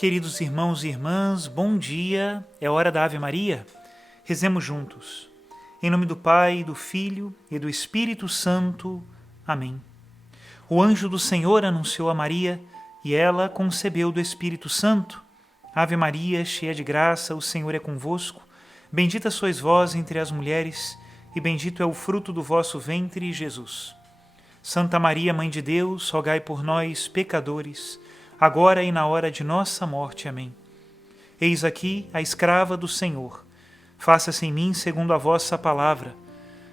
Queridos irmãos e irmãs, bom dia, é hora da Ave Maria. Rezemos juntos. Em nome do Pai, do Filho e do Espírito Santo. Amém. O anjo do Senhor anunciou a Maria e ela concebeu do Espírito Santo. Ave Maria, cheia de graça, o Senhor é convosco. Bendita sois vós entre as mulheres e bendito é o fruto do vosso ventre, Jesus. Santa Maria, Mãe de Deus, rogai por nós, pecadores, agora e na hora de nossa morte. Amém. Eis aqui a escrava do Senhor. Faça-se em mim segundo a vossa palavra.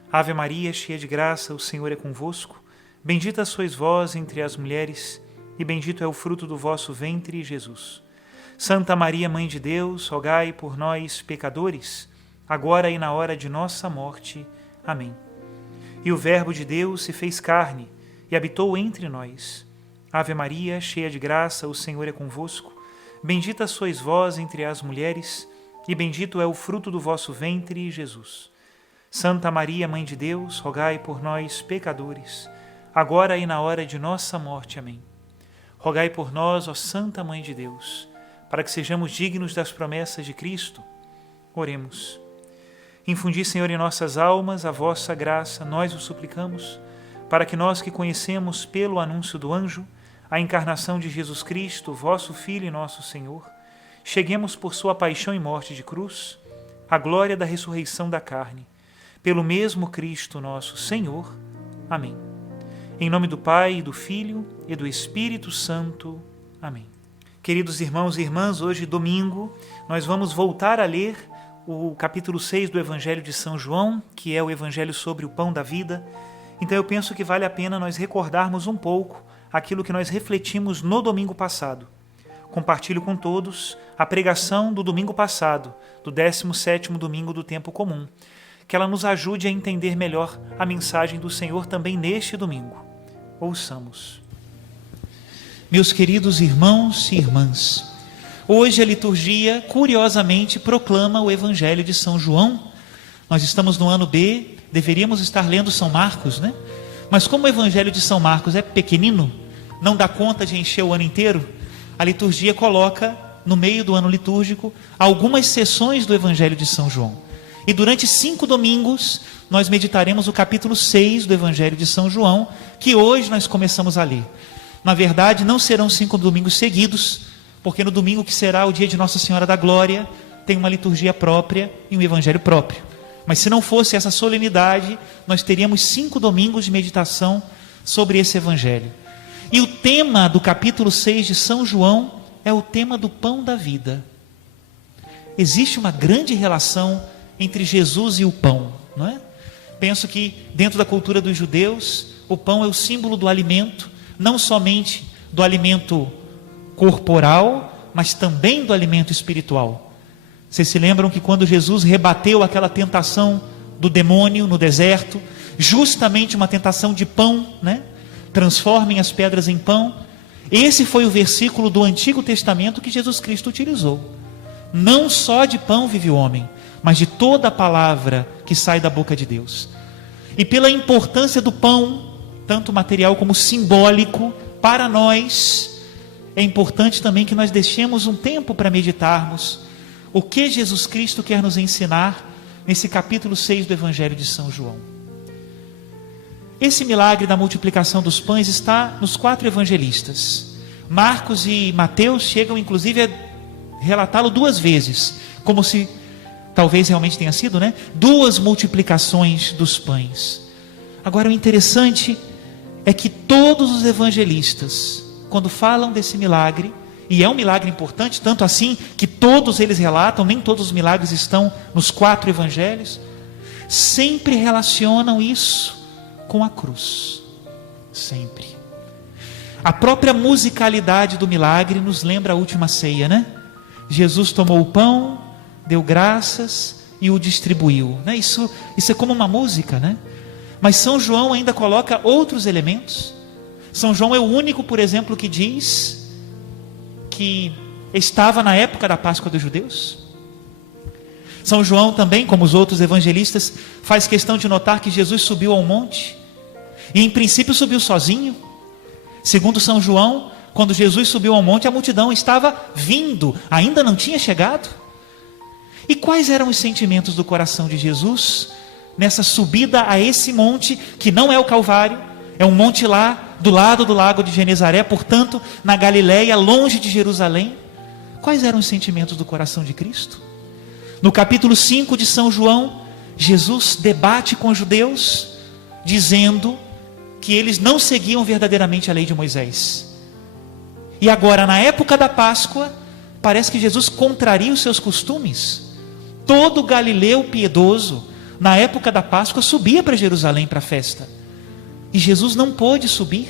Ave Maria, cheia de graça, o Senhor é convosco. Bendita sois vós entre as mulheres, e bendito é o fruto do vosso ventre, Jesus. Santa Maria, Mãe de Deus, rogai por nós, pecadores, agora e na hora de nossa morte. Amém. E o Verbo de Deus se fez carne e habitou entre nós. Ave Maria, cheia de graça, o Senhor é convosco. Bendita sois vós entre as mulheres, e bendito é o fruto do vosso ventre, Jesus. Santa Maria, Mãe de Deus, rogai por nós, pecadores, agora e na hora de nossa morte. Amém. Rogai por nós, ó Santa Mãe de Deus, para que sejamos dignos das promessas de Cristo. Oremos. Infundi, Senhor, em nossas almas a vossa graça, nós o suplicamos, para que nós que conhecemos pelo anúncio do anjo a encarnação de Jesus Cristo, vosso Filho e nosso Senhor, cheguemos por sua paixão e morte de cruz, à glória da ressurreição da carne, pelo mesmo Cristo nosso Senhor. Amém. Em nome do Pai, do Filho e do Espírito Santo. Amém. Queridos irmãos e irmãs, hoje, domingo, nós vamos voltar a ler o capítulo 6 do Evangelho de São João, que é o Evangelho sobre o pão da vida. Então eu penso que vale a pena nós recordarmos um pouco aquilo que nós refletimos no domingo passado. Compartilho com todos a pregação do domingo passado, do 17º domingo do tempo comum, que ela nos ajude a entender melhor a mensagem do Senhor também neste domingo. Ouçamos. Meus queridos irmãos e irmãs, hoje a liturgia, curiosamente, proclama o Evangelho de São João. Nós estamos no ano B, deveríamos estar lendo São Marcos, né? Mas como o Evangelho de São Marcos é pequenino, não dá conta de encher o ano inteiro, a liturgia coloca, no meio do ano litúrgico, algumas sessões do Evangelho de São João. E durante 5 domingos, nós meditaremos o capítulo 6 do Evangelho de São João, que hoje nós começamos a ler. Na verdade, não serão 5 domingos seguidos, porque no domingo que será o dia de Nossa Senhora da Glória, tem uma liturgia própria e um evangelho próprio. Mas se não fosse essa solenidade, nós teríamos 5 domingos de meditação sobre esse evangelho. E o tema do capítulo 6 de São João é o tema do pão da vida. Existe uma grande relação entre Jesus e o pão, não é? Penso que dentro da cultura dos judeus, o pão é o símbolo do alimento, não somente do alimento corporal, mas também do alimento espiritual. Vocês se lembram que quando Jesus rebateu aquela tentação do demônio no deserto, justamente uma tentação de pão, né? Transformem as pedras em pão. Esse foi o versículo do Antigo Testamento que Jesus Cristo utilizou. Não só de pão vive o homem, mas de toda a palavra que sai da boca de Deus. E pela importância do pão, tanto material como simbólico, para nós, é importante também que nós deixemos um tempo para meditarmos o que Jesus Cristo quer nos ensinar nesse capítulo 6 do Evangelho de São João. Esse milagre da multiplicação dos pães está nos 4 evangelistas. Marcos e Mateus chegam inclusive a relatá-lo 2 vezes, como se talvez realmente tenha sido, né? 2 multiplicações dos pães. Agora o interessante é que todos os evangelistas, quando falam desse milagre, e é um milagre importante, tanto assim que todos eles relatam, nem todos os milagres estão nos 4 evangelhos, sempre relacionam isso com a cruz. Sempre. A própria musicalidade do milagre nos lembra a última ceia, né? Jesus tomou o pão, deu graças e o distribuiu, né? Isso é como uma música, né? Mas São João ainda coloca outros elementos. São João é o único, por exemplo, que diz que estava na época da Páscoa dos judeus. São João também, como os outros evangelistas, faz questão de notar que Jesus subiu ao monte, e em princípio subiu sozinho. Segundo São João, Quando Jesus subiu ao monte, a multidão estava vindo, ainda não tinha chegado. E quais eram os sentimentos do coração de Jesus nessa subida a esse monte, que não é o Calvário, é um monte lá do lado do lago de Genezaré, portanto, na Galileia, longe de Jerusalém? Quais eram os sentimentos do coração de Cristo? No capítulo 5 de São João, Jesus debate com os judeus, dizendo que eles não seguiam verdadeiramente a lei de Moisés. E agora, na época da Páscoa, parece que Jesus contraria os seus costumes. Todo galileu piedoso, na época da Páscoa, subia para Jerusalém para a festa. E Jesus não pôde subir,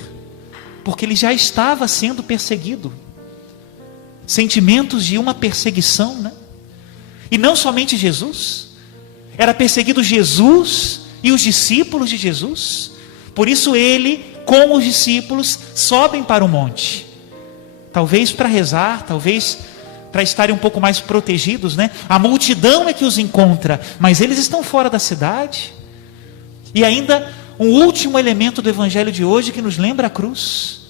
porque ele já estava sendo perseguido. Sentimentos de uma perseguição, né? E não somente Jesus, era perseguido Jesus e os discípulos de Jesus. Por isso ele, com os discípulos, sobem para o monte. Talvez para rezar, talvez para estarem um pouco mais protegidos, né? A multidão é que os encontra, mas eles estão fora da cidade. E ainda um último elemento do evangelho de hoje que nos lembra a cruz.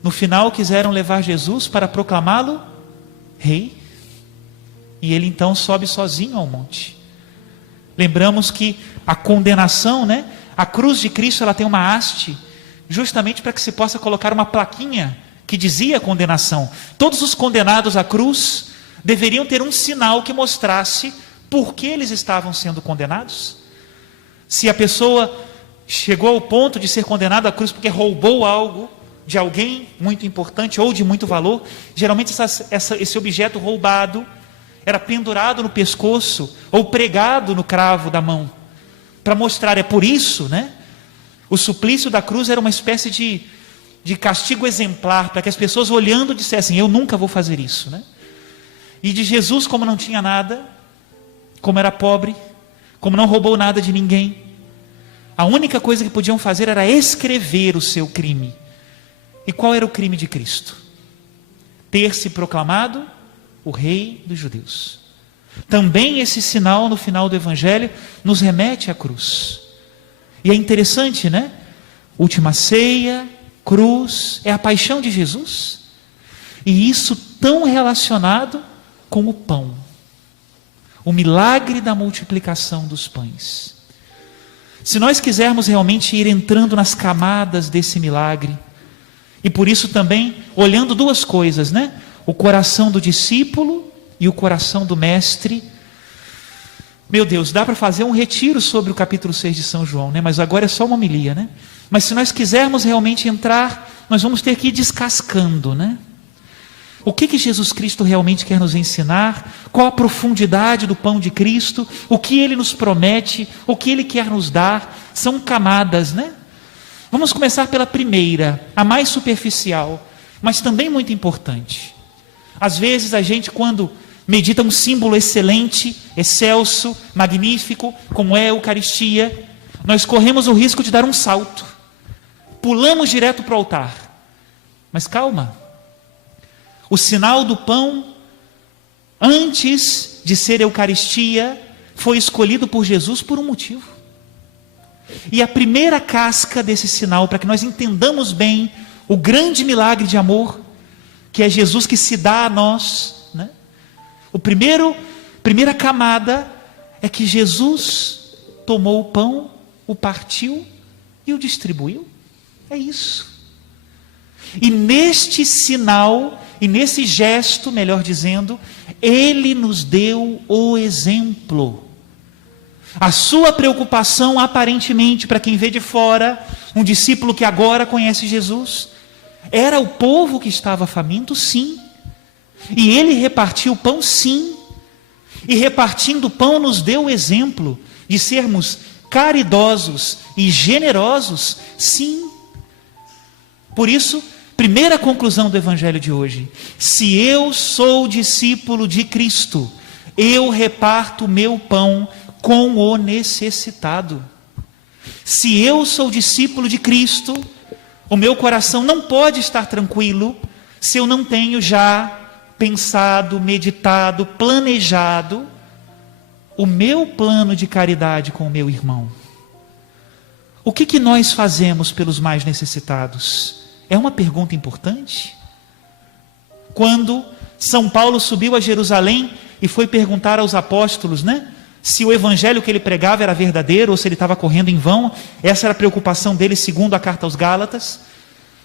No final quiseram levar Jesus para proclamá-lo rei. E ele então sobe sozinho ao monte. Lembramos que a condenação, né? A cruz de Cristo, ela tem uma haste, justamente para que se possa colocar uma plaquinha que dizia a condenação. Todos os condenados à cruz deveriam ter um sinal que mostrasse por que eles estavam sendo condenados. Se a pessoa chegou ao ponto de ser condenada à cruz porque roubou algo de alguém muito importante ou de muito valor, geralmente esse objeto roubado era pendurado no pescoço ou pregado no cravo da mão, para mostrar, é por isso, né? O suplício da cruz era uma espécie de castigo exemplar, para que as pessoas olhando dissessem, eu nunca vou fazer isso, né? E de Jesus, como não tinha nada, como era pobre, como não roubou nada de ninguém, a única coisa que podiam fazer era escrever o seu crime. E qual era o crime de Cristo? Ter se proclamado o rei dos judeus. Também esse sinal no final do evangelho nos remete à cruz. E é interessante, né? Última ceia, cruz, é a paixão de Jesus. E isso tão relacionado com o pão. O milagre da multiplicação dos pães. Se nós quisermos realmente ir entrando nas camadas desse milagre, e por isso também olhando duas coisas, né? O coração do discípulo e o coração do mestre. Meu Deus, dá para fazer um retiro sobre o capítulo 6 de São João, né? Mas agora é só uma homilia, né? Mas se nós quisermos realmente entrar, nós vamos ter que ir descascando, né? O que Jesus Cristo realmente quer nos ensinar? Qual a profundidade do pão de Cristo? O que Ele nos promete? O que Ele quer nos dar? São camadas, né? Vamos começar pela primeira, a mais superficial, mas também muito importante. Às vezes a gente, quando medita um símbolo excelente, excelso, magnífico, como é a Eucaristia, nós corremos o risco de dar um salto. Pulamos direto para o altar. Mas calma. O sinal do pão, antes de ser Eucaristia, foi escolhido por Jesus por um motivo. E a primeira casca desse sinal, para que nós entendamos bem o grande milagre de amor, que é Jesus que se dá a nós, né? Primeira camada é que Jesus tomou o pão, o partiu e o distribuiu. É isso. E neste sinal, e nesse gesto, melhor dizendo, Ele nos deu o exemplo. A sua preocupação, aparentemente, para quem vê de fora, um discípulo que agora conhece Jesus, era o povo que estava faminto, sim. E Ele repartiu o pão, sim. E repartindo o pão nos deu o exemplo de sermos caridosos e generosos, sim. Por isso, primeira conclusão do evangelho de hoje: se eu sou discípulo de Cristo, eu reparto o meu pão com o necessitado. Se eu sou discípulo de Cristo, o meu coração não pode estar tranquilo se eu não tenho já pensado, meditado, planejado o meu plano de caridade com o meu irmão. O que nós fazemos pelos mais necessitados? É uma pergunta importante. Quando São Paulo subiu a Jerusalém e foi perguntar aos apóstolos, né, se o evangelho que ele pregava era verdadeiro ou se ele estava correndo em vão, essa era a preocupação dele segundo a carta aos Gálatas.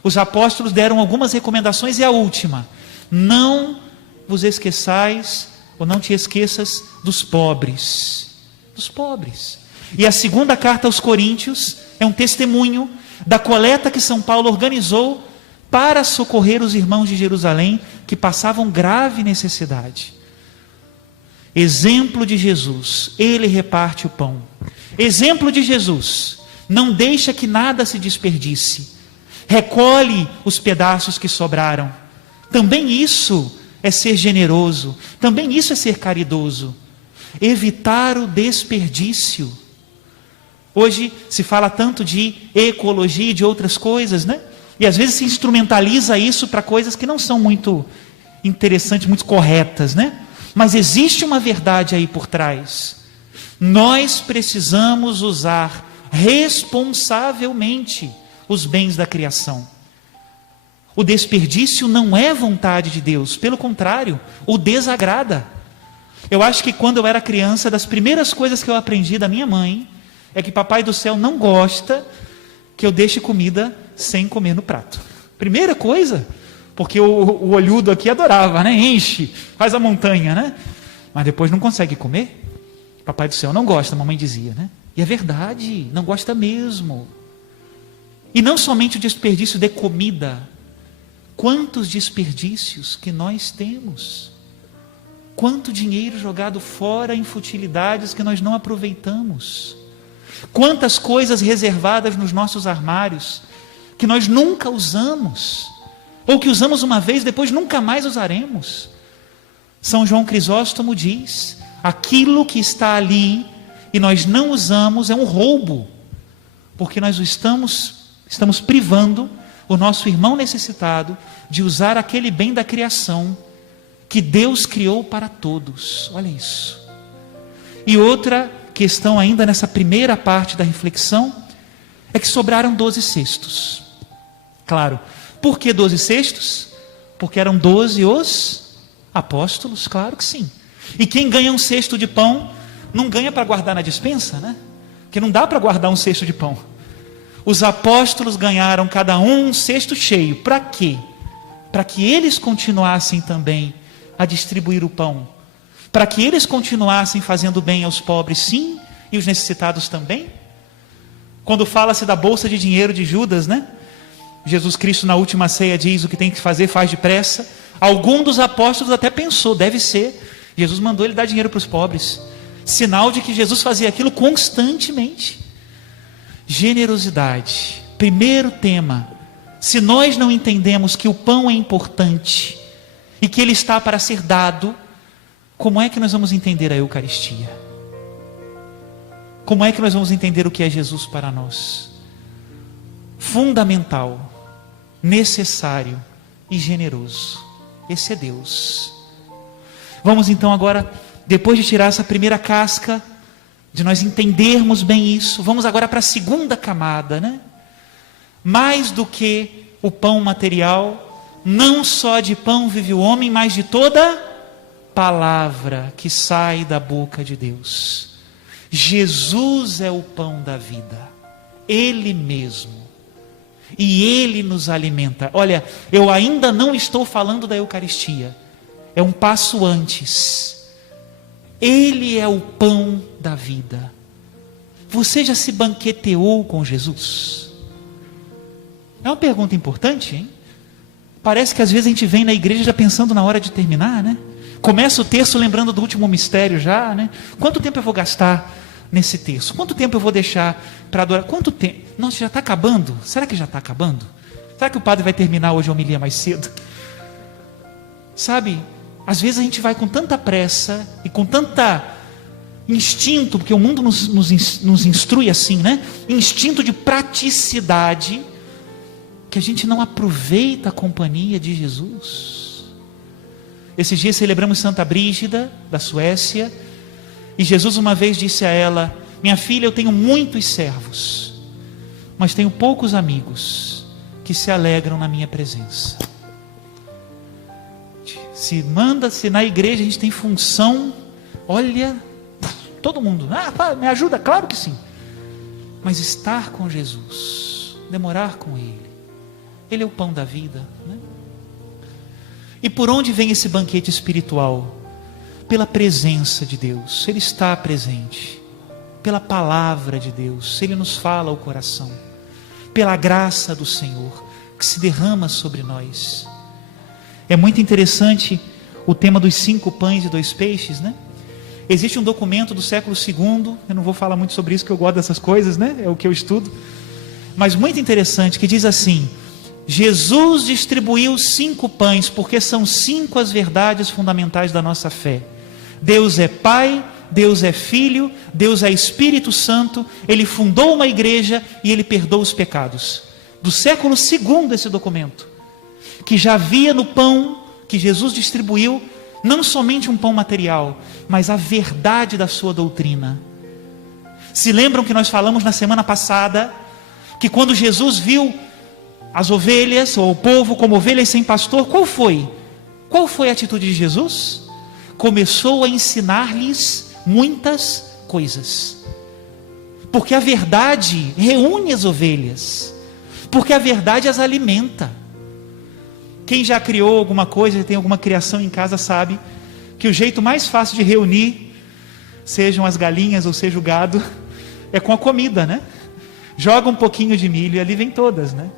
Os apóstolos deram algumas recomendações e a última: não vos esqueçais ou não te esqueças dos pobres. Dos pobres. E a segunda carta aos Coríntios é um testemunho da coleta que São Paulo organizou para socorrer os irmãos de Jerusalém que passavam grave necessidade. Exemplo de Jesus, ele reparte o pão. Exemplo de Jesus, não deixa que nada se desperdice. Recolhe os pedaços que sobraram. Também isso é ser generoso, também isso é ser caridoso. Evitar o desperdício. Hoje se fala tanto de ecologia e de outras coisas, né? E às vezes se instrumentaliza isso para coisas que não são muito interessantes, muito corretas, né? Mas existe uma verdade aí por trás. Nós precisamos usar responsavelmente os bens da criação. O desperdício não é vontade de Deus, pelo contrário, o desagrada. Eu acho que quando eu era criança, das primeiras coisas que eu aprendi da minha mãe é que Papai do Céu não gosta que eu deixe comida sem comer no prato. Primeira coisa, porque o olhudo aqui adorava, né? Enche, faz a montanha, né? Mas depois não consegue comer. Papai do Céu não gosta, a mamãe dizia, né? E é verdade, não gosta mesmo. E não somente o desperdício de comida. Quantos desperdícios que nós temos. Quanto dinheiro jogado fora em futilidades que nós não aproveitamos. Quantas coisas reservadas nos nossos armários que nós nunca usamos, ou que usamos uma vez, depois nunca mais usaremos. São João Crisóstomo diz: aquilo que está ali e nós não usamos é um roubo, porque nós estamos privando o nosso irmão necessitado de usar aquele bem da criação que Deus criou para todos. Olha isso. E outra questão ainda nessa primeira parte da reflexão é que sobraram 12 cestos. Claro, por que 12 cestos? Porque eram 12 os apóstolos, claro que sim. E quem ganha um cesto de pão, não ganha para guardar na despensa, né? Porque não dá para guardar um cesto de pão. Os apóstolos ganharam cada um cesto cheio. Para quê? Para que eles continuassem também a distribuir o pão. Para que eles continuassem fazendo bem aos pobres, sim, e os necessitados também. Quando fala-se da bolsa de dinheiro de Judas, né? Jesus Cristo na última ceia diz: o que tem que fazer, faz depressa. Algum dos apóstolos até pensou, deve ser, Jesus mandou ele dar dinheiro para os pobres. Sinal de que Jesus fazia aquilo constantemente. Generosidade, primeiro tema. Se nós não entendemos que o pão é importante e que ele está para ser dado, como é que nós vamos entender a Eucaristia? Como é que nós vamos entender o que é Jesus para nós? Fundamental, necessário e generoso. Esse é Deus. Vamos então agora, depois de tirar essa primeira casca, de nós entendermos bem isso, vamos agora para a segunda camada, né? Mais do que o pão material, não só de pão vive o homem, mas de toda palavra que sai da boca de Deus. Jesus é o pão da vida, Ele mesmo, e Ele nos alimenta. Olha, eu ainda não estou falando da Eucaristia, é um passo antes. Ele é o pão da vida. Você já se banqueteou com Jesus? É uma pergunta importante, hein? Parece que às vezes a gente vem na igreja já pensando na hora de terminar, né? Começa o terço lembrando do último mistério já, né? Quanto tempo eu vou gastar nesse terço? Quanto tempo eu vou deixar para adorar? Quanto tempo? Nossa, já está acabando? Será que já está acabando? Será que o padre vai terminar hoje a homilia mais cedo? Sabe, às vezes a gente vai com tanta pressa e com tanta instinto, porque o mundo nos instrui assim, né? Instinto de praticidade, que a gente não aproveita a companhia de Jesus. Esses dias celebramos Santa Brígida, da Suécia, e Jesus uma vez disse a ela: minha filha, eu tenho muitos servos, mas tenho poucos amigos. que se alegram na minha presença. Se na igreja a gente tem função, olha, todo mundo, me ajuda, claro que sim. Mas estar com Jesus, demorar com Ele é o pão da vida, né? E por onde vem esse banquete espiritual? Pela presença de Deus. Ele está presente. Pela palavra de Deus, Ele nos fala ao coração. Pela graça do Senhor, que se derrama sobre nós. É muito interessante o tema dos 5 pães e 2 peixes, né? Existe um documento do século II, eu não vou falar muito sobre isso, que eu gosto dessas coisas, né? É o que eu estudo. Mas muito interessante, que diz assim: Jesus distribuiu 5 pães, porque são 5 as verdades fundamentais da nossa fé. Deus é Pai, Deus é Filho, Deus é Espírito Santo, Ele fundou uma igreja e Ele perdoa os pecados. Do século II esse documento, que já via no pão que Jesus distribuiu, não somente um pão material, mas a verdade da sua doutrina. Se lembram que nós falamos na semana passada, que quando Jesus viu as ovelhas, ou o povo como ovelhas sem pastor, qual foi? Qual foi a atitude de Jesus? Começou a ensinar-lhes muitas coisas. Porque a verdade reúne as ovelhas. Porque a verdade as alimenta. Quem já criou alguma coisa, tem alguma criação em casa, sabe que o jeito mais fácil de reunir, sejam as galinhas ou seja o gado, é com a comida, né? Joga um pouquinho de milho e ali vem todas, né?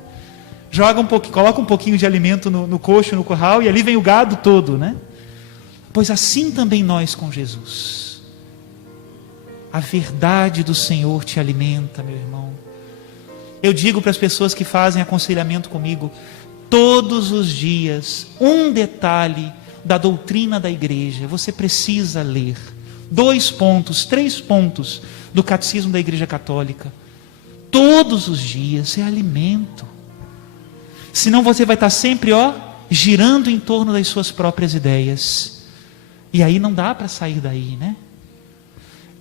Coloca um pouquinho de alimento no coxo, no curral, e ali vem o gado todo, né? Pois assim também nós com Jesus. A verdade do Senhor te alimenta, meu irmão. Eu digo para as pessoas que fazem aconselhamento comigo, todos os dias, um detalhe da doutrina da igreja, você precisa ler. 2 pontos, 3 pontos do catecismo da Igreja Católica. Todos os dias é alimento. Senão você vai estar sempre, girando em torno das suas próprias ideias. E aí não dá para sair daí, né?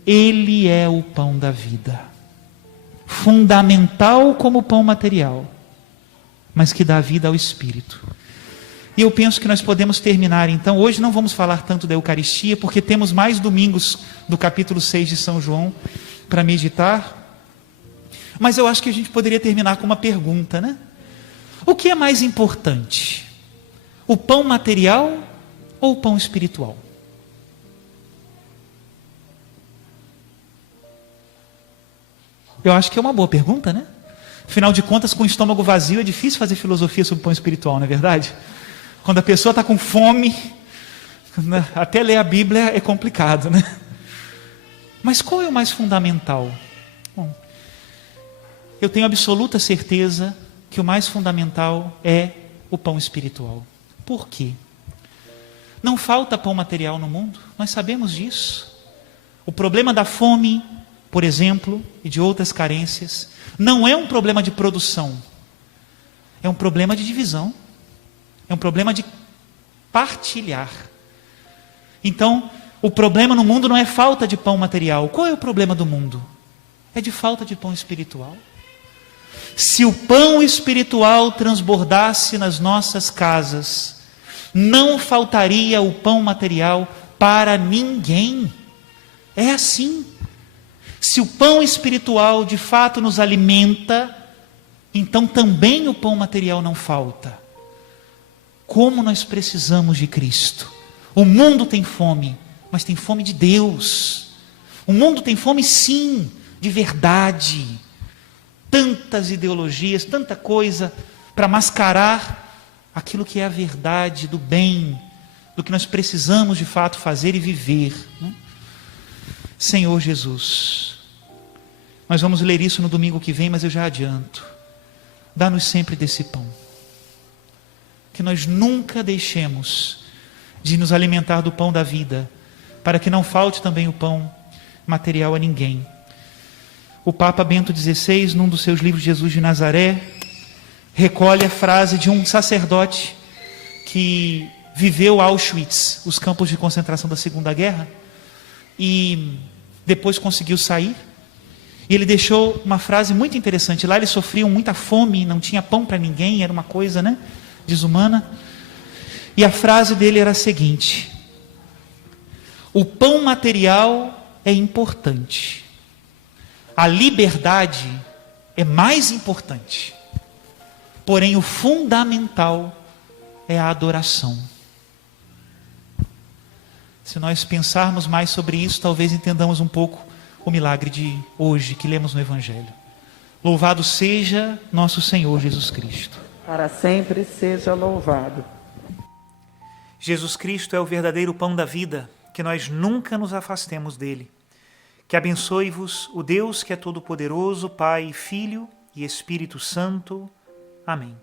Ele é o pão da vida. Fundamental como pão material, mas que dá vida ao Espírito. E eu penso que nós podemos terminar então. Hoje não vamos falar tanto da Eucaristia, porque temos mais domingos do capítulo 6 de São João para meditar. Mas eu acho que a gente poderia terminar com uma pergunta, né? O que é mais importante? O pão material ou o pão espiritual? Eu acho que é uma boa pergunta, né? Afinal de contas, com o estômago vazio é difícil fazer filosofia sobre o pão espiritual, não é verdade? Quando a pessoa está com fome, até ler a Bíblia é complicado, né? Mas qual é o mais fundamental? Bom, eu tenho absoluta certeza que o mais fundamental é o pão espiritual. Por quê? Não falta pão material no mundo, nós sabemos disso. O problema da fome, por exemplo, e de outras carências, não é um problema de produção, é um problema de divisão, é um problema de partilhar. Então, o problema no mundo não é falta de pão material. Qual é o problema do mundo? É de falta de pão espiritual. Se o pão espiritual transbordasse nas nossas casas, não faltaria o pão material para ninguém. É assim. Se o pão espiritual de fato nos alimenta, então também o pão material não falta. Como nós precisamos de Cristo. O mundo tem fome, mas tem fome de Deus. O mundo tem fome, sim, de verdade. Tantas ideologias, tanta coisa para mascarar aquilo que é a verdade do bem, do que nós precisamos de fato fazer e viver, né? Senhor Jesus, nós vamos ler isso no domingo que vem, mas eu já adianto. Dá-nos sempre desse pão. Que nós nunca deixemos de nos alimentar do pão da vida, para que não falte também o pão material a ninguém. O Papa Bento XVI, num dos seus livros, Jesus de Nazaré, recolhe a frase de um sacerdote que viveu Auschwitz, os campos de concentração da Segunda Guerra, e depois conseguiu sair. E ele deixou uma frase muito interessante. Lá eles sofriam muita fome, não tinha pão para ninguém, era uma coisa, né, desumana. E a frase dele era a seguinte: o pão material é importante, a liberdade é mais importante, porém o fundamental é a adoração. Se nós pensarmos mais sobre isso, talvez entendamos um pouco o milagre de hoje que lemos no Evangelho. Louvado seja nosso Senhor Jesus Cristo. Para sempre seja louvado. Jesus Cristo é o verdadeiro pão da vida, que nós nunca nos afastemos dele. Que abençoe-vos o Deus que é todo-poderoso, Pai, Filho e Espírito Santo. Amém.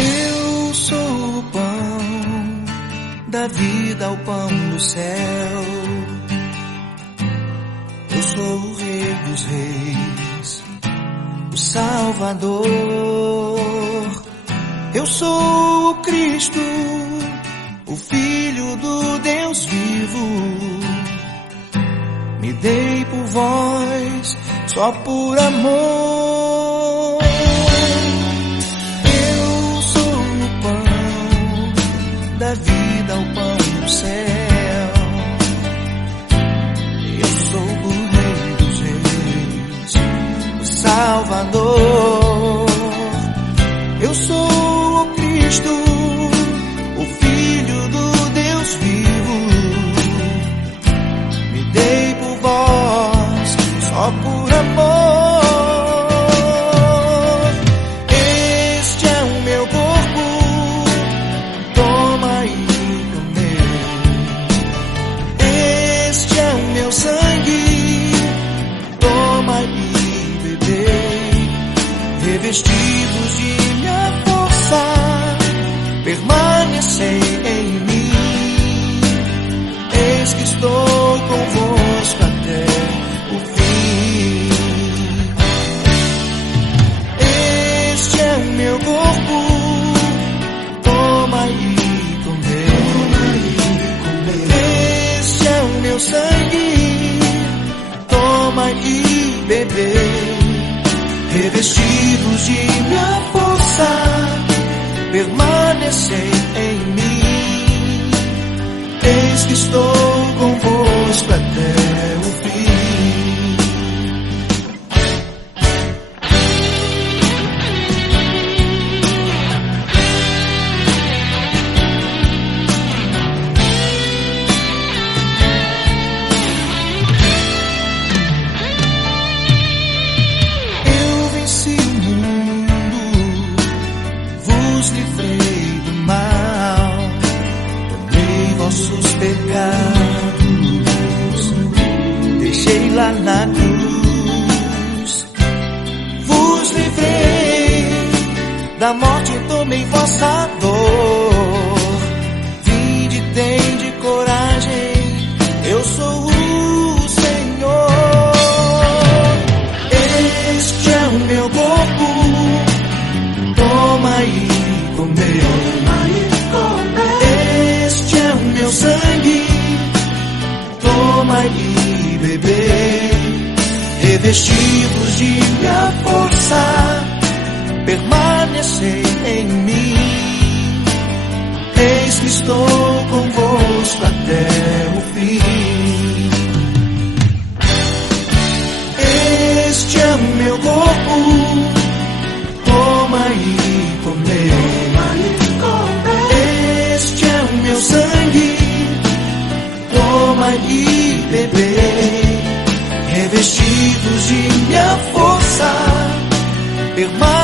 Eu sou o pão da vida, o pão do céu. Eu sou o Rei dos Reis, o Salvador. Eu sou o Cristo, o Filho do Deus vivo. Me dei por vós, só por amor. Eu sou o pão da vida, o pão do céu. Eu sou o Rei dos Reis, o Salvador. Eu sou o Cristo, o Filho do Deus vivo. Me dei por vós, só por amor. Este é o meu corpo, toma e come. Este é o meu sangue, toma e bebe. Revestidos de minha força, permanecei em mim. Eis que estou convosco até o fim. Este é o meu corpo, toma e come. Este é o meu sangue, toma e bebe. Revestidos de minha força, permanecei em mim. Eis que estou convosco até o fim. Eu venci o mundo, vos livrei do mal, tomei vossos pecados, deixei lá na cruz. Vos livrei da morte, tomei vossa dor. Vinde, tende coragem, eu sou o Senhor. Este é o meu corpo, toma e come. Este é o meu sangue, toma e bebe. Revestidos de minha força, permanecei em mim. Eis que estou convosco até o fim. Este é o meu corpo, toma e come. Este é o meu sangue, toma e bebe. Revestidos de minha força, permanecei